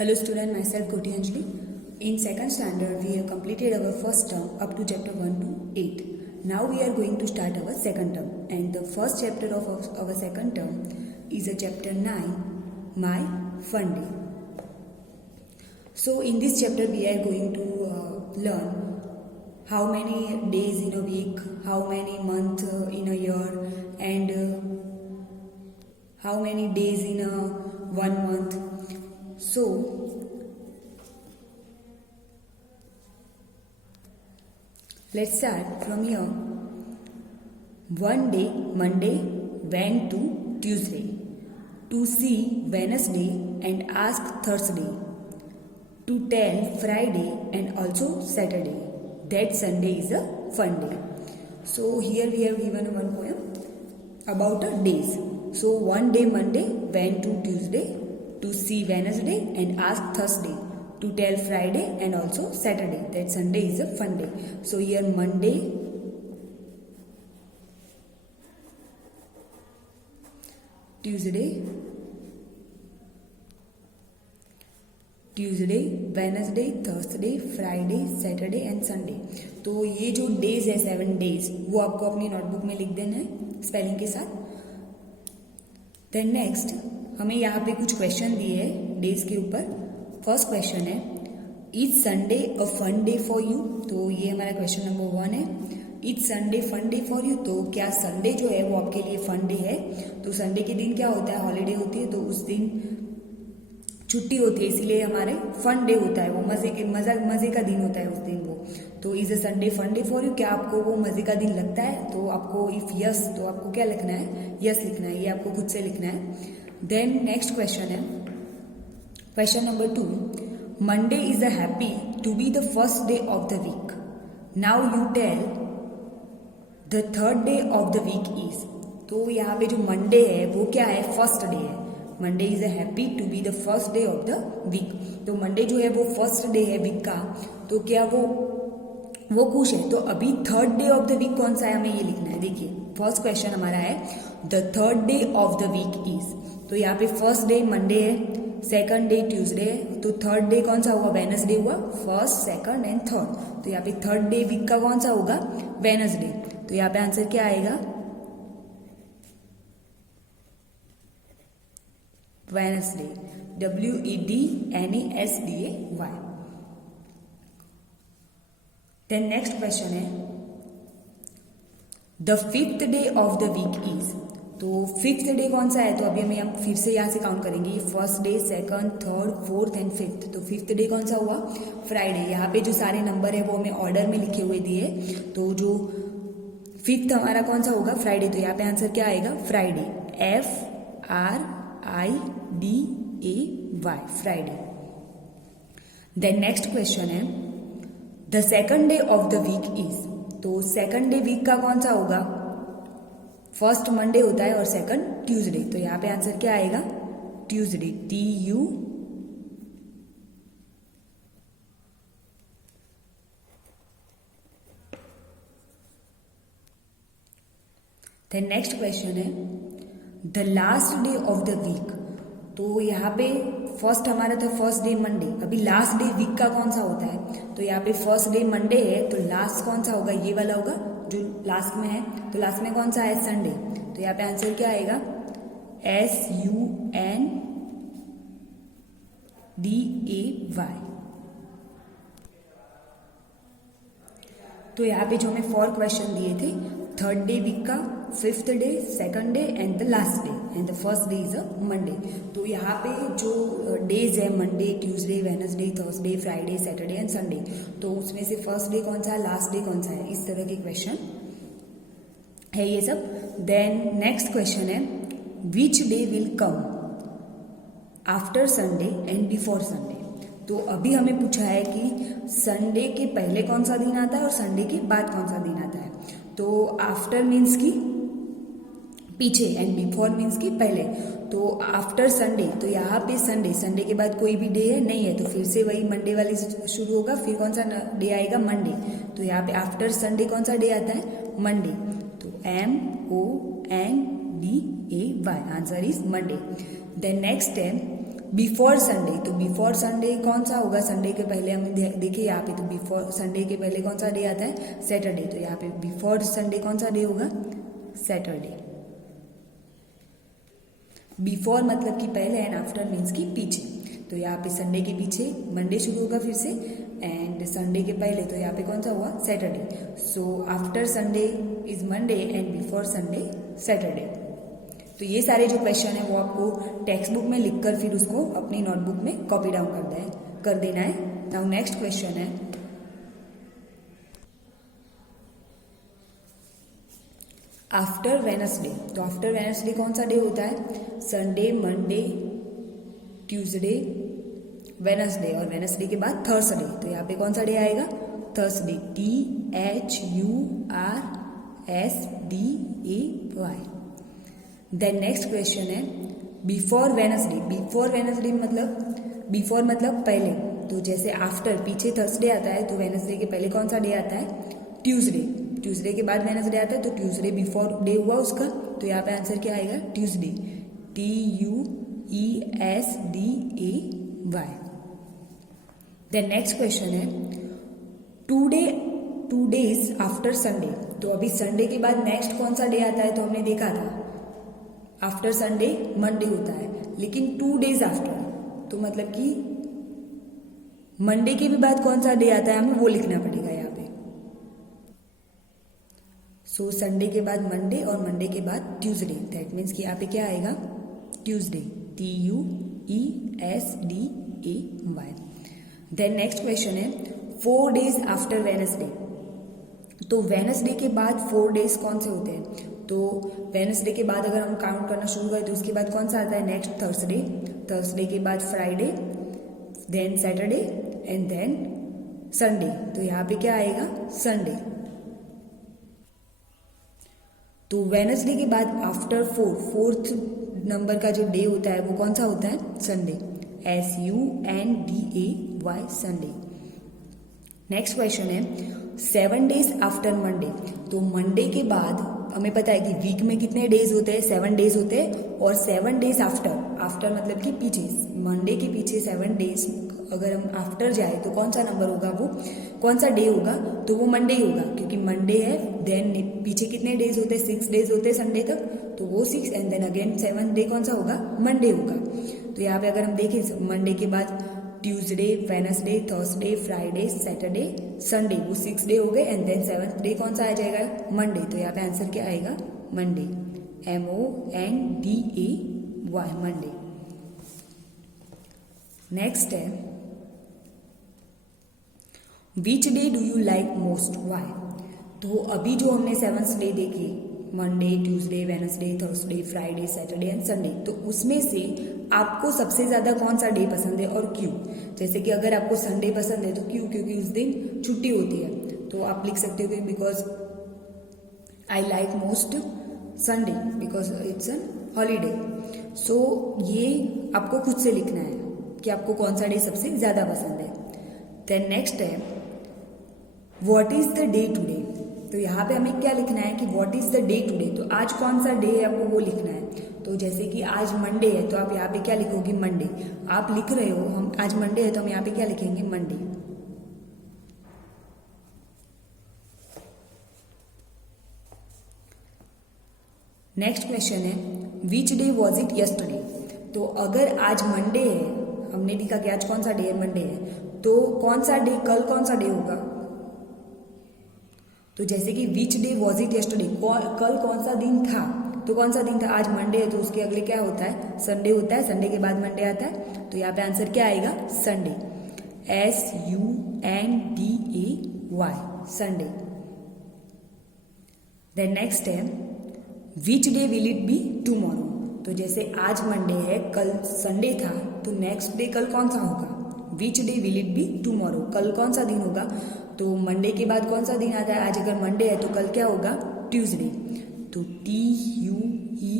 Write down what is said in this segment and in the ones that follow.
Hello student, myself Koti Anjali. In second standard, we have completed our first term up to chapter 1 to 8. Now we are going to start our second term, and the first chapter of our second term is a chapter 9, My Fun Day. So in this chapter, we are going to learn how many days in a week, how many months in a year, and how many days in a 1 month. So let's start from here. One day Monday went to Tuesday to see Wednesday and ask Thursday to tell Friday and also Saturday that Sunday is a fun day. So here we have given one poem about a days. So one day Monday went to Tuesday to see Wednesday and ask Thursday to tell Friday and also Saturday that Sunday is a fun day. So here Monday, Tuesday, Wednesday, Thursday, Friday, Saturday and Sunday. तो ये जो days है 7 days वो आपको अपनी notebook में लिख देना है स्पेलिंग के साथ. देन नेक्स्ट हमें यहाँ पे कुछ क्वेश्चन दिए हैं डेज के ऊपर. फर्स्ट क्वेश्चन है, is Sunday a fun day for you. तो ये हमारा क्वेश्चन नंबर 1 है. Is Sunday fun day for you. तो क्या संडे जो है वो आपके लिए फन डे है. तो संडे के दिन क्या होता है, हॉलीडे होती है, तो उस दिन छुट्टी होती है, इसीलिए हमारे फन डे होता है. वो मजे का दिन होता है उस दिन वो. तो is a Sunday fun day for you. क्या आपको वो मजे का दिन लगता है. तो आपको इफ यस तो आपको क्या लिखना है, यस लिखना है. ये आपको खुद से लिखना है. देन नेक्स्ट क्वेश्चन है, question number 2, Monday is a happy to be the first day of the week. Now you tell the third day of the week is. तो यहाँ पे जो मंडे है वो क्या है, फर्स्ट डे है. Monday is a happy to be the first day of the week. तो मंडे जो है वो फर्स्ट डे है वीक का. तो क्या वो खुश है. तो अभी third day of the week कौन सा है, हमें ये लिखना है. देखिए फर्स्ट क्वेश्चन हमारा है the third day of the week is. तो यहाँ पे फर्स्ट डे मंडे है, सेकंड डे ट्यूसडे है, तो थर्ड डे कौन सा होगा, वेडनेसडे हुआ. First, second and third. तो यहाँ पे थर्ड डे वीक का कौन सा होगा, वेडनेसडे. तो यहाँ पे आंसर क्या आएगा, Wednesday. WEDNESDAY. Then next question है, the fifth day of the week is. तो फिफ्थ डे कौन सा है. तो अभी हम फिर से यहाँ से काउंट करेंगे, first day, second, third, fourth and fifth. तो फिफ्थ डे कौन सा हुआ, फ्राइडे. यहाँ पे जो सारे नंबर है वो हमें ऑर्डर में लिखे हुए दिए. तो जो फिफ्थ हमारा कौन सा होगा, फ्राइडे. तो यहाँ पे आंसर क्या आएगा, Friday. FRIDAY, Friday. Then next question है, the second day of the week is. तो सेकंड डे वीक का कौन सा होगा, फर्स्ट मंडे होता है और सेकंड ट्यूसडे. तो यहाँ पे आंसर क्या आएगा, Tuesday. TU. Then next question है, the last day of the week. तो यहाँ पे फर्स्ट हमारा था फर्स्ट डे मंडे. अभी लास्ट डे वीक का कौन सा होता है. तो यहाँ पे फर्स्ट डे मंडे है, तो लास्ट कौन सा होगा, ये वाला होगा जो लास्ट में है. तो लास्ट में कौन सा है, संडे. तो यहाँ पे आंसर क्या आएगा, SUNDAY. तो यहाँ पे जो हमें 4 क्वेश्चन दिए थे, थर्ड डे वीक का, fifth day, second day and the last day, and the first day is a Monday. तो यहाँ पे जो डेज है, Monday, Tuesday, Wednesday, Thursday, Friday, Saturday and Sunday. तो उसमें से फर्स्ट डे कौन सा है, लास्ट डे कौन सा है, इस तरह के क्वेश्चन है ये सब. देन नेक्स्ट क्वेश्चन है, which day will come after Sunday and before Sunday. तो अभी हमें पूछा है कि संडे के पहले कौन सा दिन आता है और संडे के बाद कौन सा दिन आता है. तो आफ्टर मीन्स की पीछे एंड बिफोर मीन्स की पहले. तो आफ्टर संडे, तो यहाँ पे संडे के बाद कोई भी डे है नहीं है, तो फिर से वही मंडे वाले शुरू होगा. फिर कौन सा डे आएगा, मंडे. तो यहाँ पे आफ्टर संडे कौन सा डे आता है, मंडे. तो MONDAY, answer is Monday. Then next है, बिफोर संडे, तो बिफोर संडे कौन सा होगा? संडे के पहले हमने देखिए यहाँ पे, तो बिफोर संडे के पहले कौन सा डे आता है? सैटरडे। तो यहाँ पे बिफोर संडे कौन सा डे होगा? सैटरडे। बिफोर मतलब कि पहले एंड आफ्टर मीन्स कि पीछे। तो यहाँ पे संडे के पीछे मंडे शुरू होगा फिर से, एंड संडे के पहले तो यहाँ पे कौन सा हुआ? Saturday. So after Sunday is Monday and before Sunday Saturday. तो ये सारे जो क्वेश्चन है वो आपको टेक्स्ट बुक में लिखकर फिर उसको अपनी नोटबुक में कॉपी डाउन कर देना है। नाउ नेक्स्ट क्वेश्चन है आफ्टर वेनसडे। तो आफ्टर वेनसडे कौन सा डे होता है? संडे, मंडे, ट्यूसडे, वेनसडे, और वेनसडे के बाद थर्सडे। तो यहाँ पे कौन सा डे आएगा? Thursday. THURSDAY। Then next question है बिफोर वेनसडे। बिफोर वेनसडे मतलब पहले। तो जैसे आफ्टर पीछे थर्सडे आता है, तो वेनसडे के पहले कौन सा डे आता है? ट्यूसडे। ट्यूसडे के बाद वेनसडे आता है, तो ट्यूसडे बिफोर डे हुआ उसका। तो यहाँ पे आंसर क्या आएगा? Tuesday. TUESDAY। Then next question है टू डेज आफ्टर संडे। तो अभी संडे के बाद नेक्स्ट कौन सा डे आता है? तो हमने देखा था आफ्टर संडे मंडे होता है, लेकिन 2 डेज आफ्टर, तो मतलब कि मंडे के भी बाद कौन सा डे आता है हमें वो लिखना पड़ेगा यहाँ पे। सो संडे के बाद मंडे और मंडे के बाद ट्यूसडे, दैट मीन्स कि यहाँ पे क्या आएगा? Tuesday. TUESDAY। Then next question है 4 डेज आफ्टर वेनसडे। तो वेनसडे के बाद 4 डेज कौन से होते हैं? तो वेनसडे के बाद अगर हम काउंट करना शुरू करें तो उसके बाद कौन सा आता है? Next Thursday. थर्सडे के बाद Friday, then Saturday and then Sunday. तो यहाँ पे क्या आएगा? संडे। तो वेनसडे के बाद आफ्टर फोर्थ नंबर का जो डे होता है वो कौन सा होता है? Sunday. SUNDAY, Sunday. Next question है 7 डेज आफ्टर मंडे। तो मंडे के बाद हमें पता है कि वीक में कितने डेज होते हैं? 7 डेज होते हैं, और 7 डेज आफ्टर मतलब कि पीछे, मंडे के पीछे 7 डेज अगर हम आफ्टर जाए तो कौन सा नंबर होगा? वो कौन सा डे होगा? तो वो मंडे ही होगा, क्योंकि मंडे है। देन पीछे कितने डेज होते हैं? 6 डेज होते हैं संडे तक, तो वो 6 एंड देन अगेन 7 डे कौन सा होगा? मंडे होगा। तो यहाँ पे अगर हम देखें मंडे के बाद Tuesday, Wednesday, Thursday, Friday, Saturday, Sunday, वो 6 डे हो गए, एंड देन 7th डे कौन सा आ जाएगा? मंडे। तो यहाँ पे आंसर क्या आएगा? मंडे। MONDAY, Monday. नेक्स्ट है which day do you like most, why. तो अभी जो हमने 7th डे देखी, Monday, Tuesday, Wednesday, Thursday, Friday, Saturday and Sunday, तो उसमें से आपको सबसे ज्यादा कौन सा डे पसंद है और क्यों? जैसे कि अगर आपको संडे पसंद है तो क्यों? क्योंकि उस दिन छुट्टी होती है, तो आप लिख सकते हो कि because I like most Sunday because it's an holiday. So ये आपको खुद से लिखना है कि आपको कौन सा डे सबसे ज्यादा पसंद है। देन नेक्स्ट है what is the day today. तो यहाँ पे हमें क्या लिखना है कि what is the day today, तो आज कौन सा डे है आपको वो लिखना है। तो जैसे कि आज मंडे है तो आप यहाँ पे क्या लिखोगे? मंडे। आप लिख रहे हो हम आज मंडे है तो हम यहाँ पे क्या लिखेंगे? मंडे। नेक्स्ट क्वेश्चन है which day was it yesterday. तो अगर आज मंडे है, हमने लिखा कि आज कौन सा डे है? मंडे है, तो कौन सा डे कल कौन सा डे होगा? तो जैसे कि which day was it yesterday, कल कौन सा दिन था? तो कौन सा दिन था? आज मंडे है तो उसके अगले क्या होता है? संडे होता है। संडे के बाद मंडे आता है, तो यहाँ पे आंसर क्या आएगा? Sunday. SUNDAY, Sunday. Then next है which day will it be tomorrow. तो जैसे आज मंडे है, कल संडे था, तो नेक्स्ट डे कल कौन सा होगा? विच day will it be tomorrow, कल कौन सा दिन होगा? तो मंडे के बाद कौन सा दिन आता है? आज अगर मंडे है तो कल क्या होगा? ट्यूसडे। तो TUESDAY।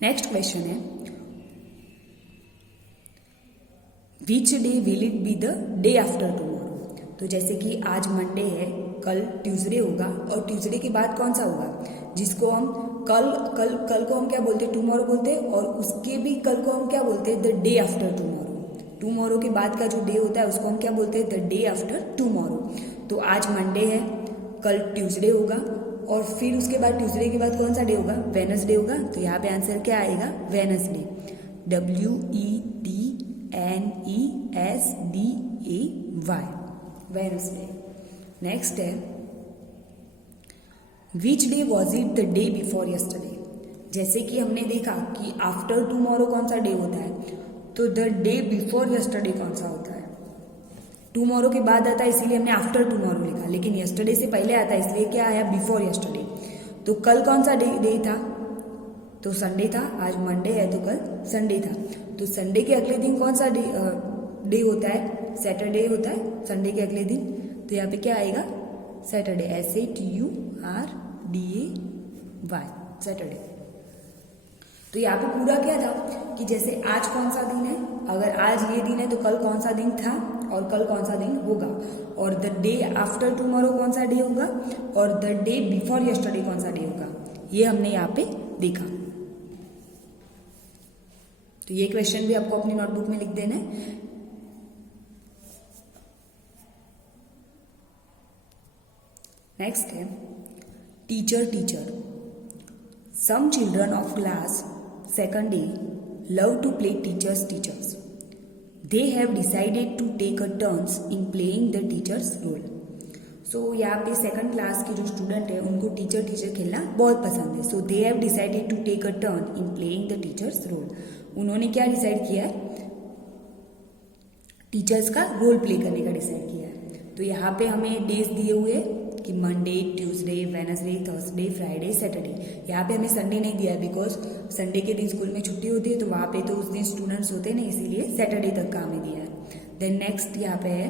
नेक्स्ट क्वेश्चन है which day will it be the day after tomorrow. तो जैसे कि आज मंडे है, कल ट्यूसडे होगा, और ट्यूसडे के बाद कौन सा होगा, जिसको हम कल को हम क्या बोलते हैं, टुमारो बोलते हैं, और उसके भी कल को हम क्या बोलते हैं, the day after tomorrow. Tomorrow के बाद का जो डे होता है उसको हम क्या बोलते हैं, द डे आफ्टर टुमारो। तो आज मंडे है, कल ट्यूसडे होगा, और फिर उसके बाद ट्यूसडे के बाद कौन सा डे होगा, वेडनेसडे होगा। तो यहाँ पे आंसर क्या आएगा, वेडनेसडे, WEDNESDAY, वेडनेसडे। नेक्स्ट है, which day was it the day before yesterday. जैसे कि हमने देखा कि आफ्टर टुमारो कौन सा डे होता है, तो द डे बिफोर यस्टरडे कौन सा होता है, टुमारो के बाद आता है इसीलिए हमने आफ्टर टुमारो लिखा, लेकिन यस्टरडे से पहले आता है इसलिए क्या आया, बिफोर यस्टरडे। तो कल कौन सा डे था, तो संडे था, आज मंडे है तो कल संडे था। तो संडे के अगले दिन कौन सा डे होता है, सैटरडे होता है संडे के अगले दिन। तो यहाँ पे क्या आएगा, सैटरडे, SATURDAY, सैटरडे। तो यहाँ पे पूरा क्या था कि जैसे आज कौन सा दिन है, अगर आज ये दिन है तो कल कौन सा दिन था और कल कौन सा दिन होगा, और द डे आफ्टर टुमारो कौन सा डे होगा, और द डे बिफोर यस्टरडे कौन सा डे होगा, ये हमने यहाँ पे देखा। तो ये क्वेश्चन भी आपको अपनी नोटबुक में लिख देना है। नेक्स्ट है, teacher. Some children of class second A love to play teachers. They have decided to take a turns in playing the teacher's role. So यहाँ पे सेकंड क्लास के जो स्टूडेंट है उनको टीचर खेलना बहुत पसंद है। So they have decided to take a turn in playing the teacher's role. उन्होंने क्या डिसाइड किया है, टीचर्स का रोल प्ले करने का डिसाइड किया है। तो यहाँ पे हमें डेज दिए हुए कि Monday, Tuesday, Wednesday, Thursday, Friday, Saturday. यहाँ पे हमें संडे नहीं दिया है बिकॉज संडे के दिन स्कूल में छुट्टी होती है, तो वहाँ पे तो उस दिन स्टूडेंट्स होते नहीं, इसीलिए सैटरडे तक का हमें दिया है। देन नेक्स्ट यहाँ पे है,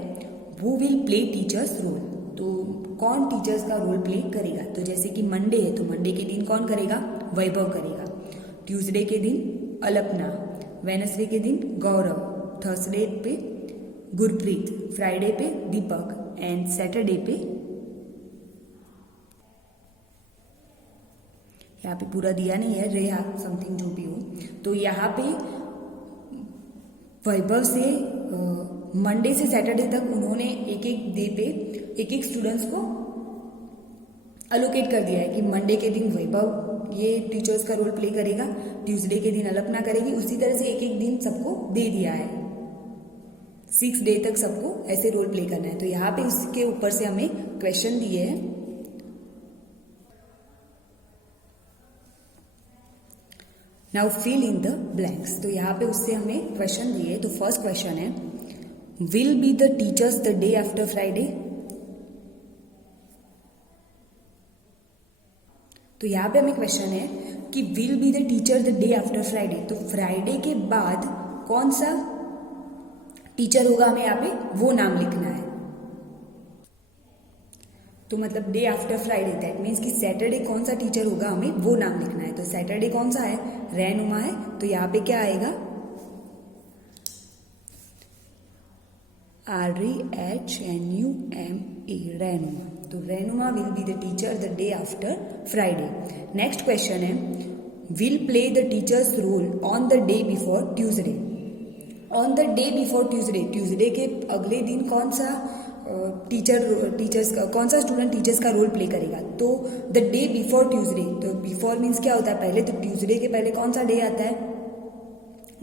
who will play teachers role. तो कौन टीचर्स का रोल प्ले करेगा, तो जैसे कि मंडे है तो मंडे के दिन कौन करेगा, वैभव करेगा। ट्यूसडे के दिन अल्पना, वेडनेसडे के दिन गौरव, थर्सडे पे गुरप्रीत, फ्राइडे पे दीपक, एंड सैटरडे पे, यहाँ पे पूरा दिया नहीं है, रेहा समथिंग जो भी हो। तो यहाँ पे वैभव से मंडे से सैटरडे तक उन्होंने एक डे पे एक स्टूडेंट्स को अलोकेट कर दिया है कि मंडे के दिन वैभव ये टीचर्स का रोल प्ले करेगा, ट्यूसडे के दिन अल्पना करेगी। उसी तरह से एक दिन सबको दे दिया है, 6 डे तक सबको ऐसे रोल प्ले करना है। तो यहाँ पे इसके ऊपर से हमें क्वेश्चन दिए हैं। Now fill in the blanks. तो यहाँ पे उससे हमें क्वेश्चन दिए। तो फर्स्ट क्वेश्चन है, will be the teachers the day after Friday. तो यहाँ पे हमें क्वेश्चन है कि will be the teacher the day after Friday. तो फ्राइडे के बाद कौन सा टीचर होगा, हमें यहाँ पे वो नाम लिखना है। तो मतलब day after Friday, that means कि सैटरडे कौन सा टीचर होगा, हमें वो नाम लिखना है। तो सैटरडे कौन सा है, रहनुमा है। तो यहाँ पे क्या आएगा, REHNUMA, रहनुमा। तो Rehnuma will be the teacher the day after Friday. Next question है, will play the teacher's role on the day before Tuesday. On the day before Tuesday, Tuesday के अगले दिन कौन सा टीचर्स का, कौन सा स्टूडेंट टीचर्स का रोल प्ले करेगा। तो द डे बिफोर ट्यूसडे, तो बिफोर मीन्स क्या होता है, पहले। तो ट्यूसडे के पहले कौन सा डे आता है,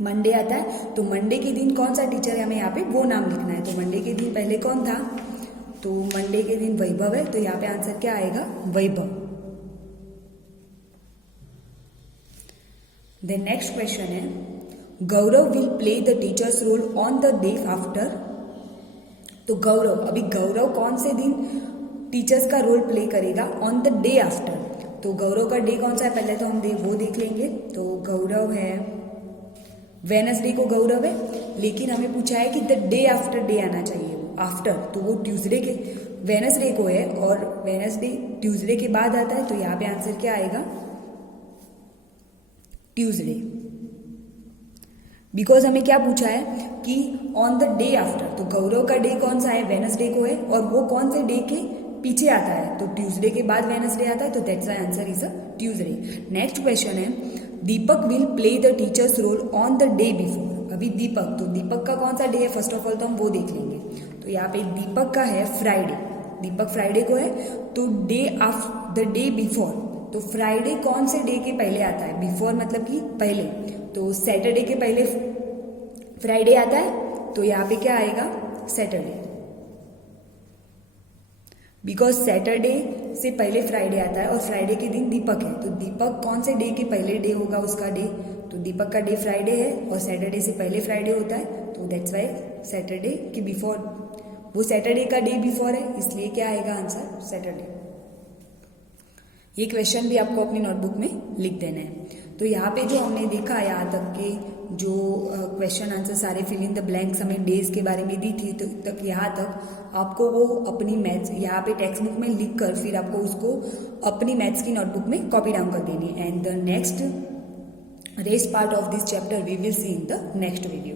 मंडे आता है। तो मंडे के दिन कौन सा टीचर है, हमें यहाँ पे वो नाम लिखना है। तो मंडे के दिन पहले कौन था, तो मंडे के दिन वैभव है। तो यहाँ पे आंसर क्या आएगा, वैभव। देन नेक्स्ट क्वेश्चन है, Gaurav will play the teacher's role on the day after. तो गौरव, अभी गौरव कौन से दिन टीचर्स का रोल प्ले करेगा, ऑन द डे आफ्टर। तो गौरव का डे कौन सा है, पहले तो हम वो देख लेंगे। तो गौरव है, वेडनेसडे को गौरव है, लेकिन हमें पूछा है कि द डे आफ्टर डे आना चाहिए, आफ्टर। तो वो ट्यूसडे के, वेडनेसडे को है, और वेडनेसडे ट्यूसडे के बाद आता है। तो यहाँ पे आंसर क्या आएगा, ट्यूसडे। बिकॉज हमें क्या पूछा है कि ऑन द डे आफ्टर, तो गौरव का डे कौन सा है, वेनसडे को है, और वो कौन से डे के पीछे आता है, तो ट्यूसडे के बाद वेनसडे आता है, तो that's why answer is a Tuesday. Next question है Deepak will play the teacher's role on the day before. अभी दीपक, तो दीपक का कौन सा डे है, फर्स्ट ऑफ ऑल तो हम वो देख लेंगे। तो यहाँ पे दीपक का है फ्राइडे, दीपक फ्राइडे को है, तो day of the day before, तो फ्राइडे कौन से डे के पहले आता है, बिफोर मतलब कि पहले, तो सैटरडे के पहले फ्राइडे आता है, तो यहाँ पे क्या आएगा सैटरडे, बिकॉज सैटरडे से पहले फ्राइडे आता है और फ्राइडे के दिन दीपक है, तो दीपक कौन से डे के पहले डे होगा उसका डे, तो दीपक का डे फ्राइडे है और सैटरडे से पहले फ्राइडे होता है, तो दैट्स वाई सैटरडे के बिफोर, वो सैटरडे का डे बिफोर है, इसलिए क्या आएगा आंसर सैटरडे। ये क्वेश्चन भी आपको अपनी नोटबुक में लिख देना है। तो यहाँ पे जो हमने देखा यहाँ तक के जो क्वेश्चन आंसर सारे फिल इन द ब्लैंक्स हमें डेज के बारे में दी थी, तो तक यहाँ तक आपको वो अपनी मैथ्स यहाँ पे टेक्स्ट बुक में लिख कर फिर आपको उसको अपनी मैथ्स की नोटबुक में कॉपी डाउन कर देनी है। And the next rest part of this chapter we will see in the next video.